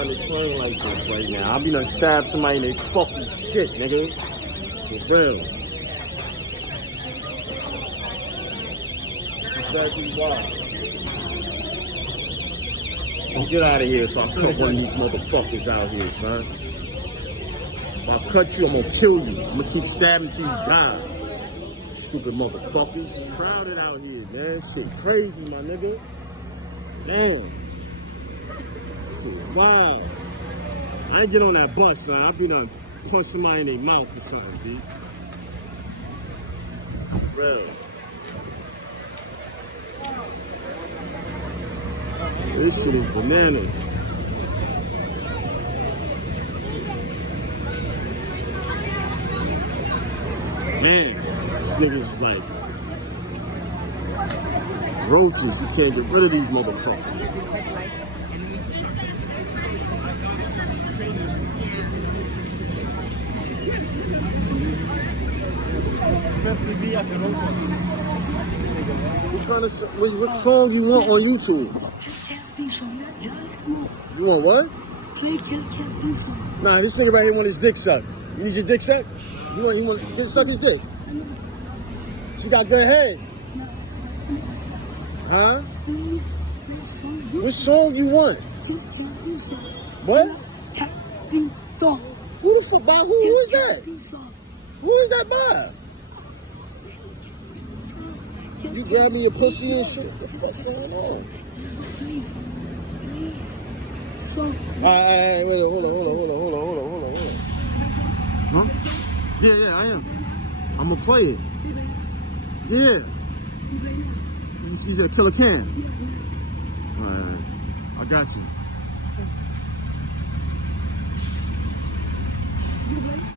trying to train like this right now. I be done stab somebody in their fucking shit, nigga. For real. Exactly why. Get out of here so I cut one of these motherfuckers out here, son. If I cut you, I'm gonna kill you. I'm gonna keep stabbing till you die. Stupid motherfuckers. Crowded out here, man. Shit crazy, my nigga. Damn. Shit, wow. I ain't get on that bus, son. I be done punch somebody in their mouth or something, B. Bro. This shit is bananas. Man, niggas like roaches. You can't get rid of these motherfuckers. What song you want on YouTube? You want what? Nah, this nigga right here want his dick sucked. You need your dick sucked? You want to suck his dick? She got good head. Huh? What song you want? What? Who the fuck by? Who is that? Who is that by? You grab me your pussy and shit. What the fuck going on? Alright, hold on. Huh? Yeah, I am. I'm gonna play it. Yeah. You said Killer Cam. Alright, I got you.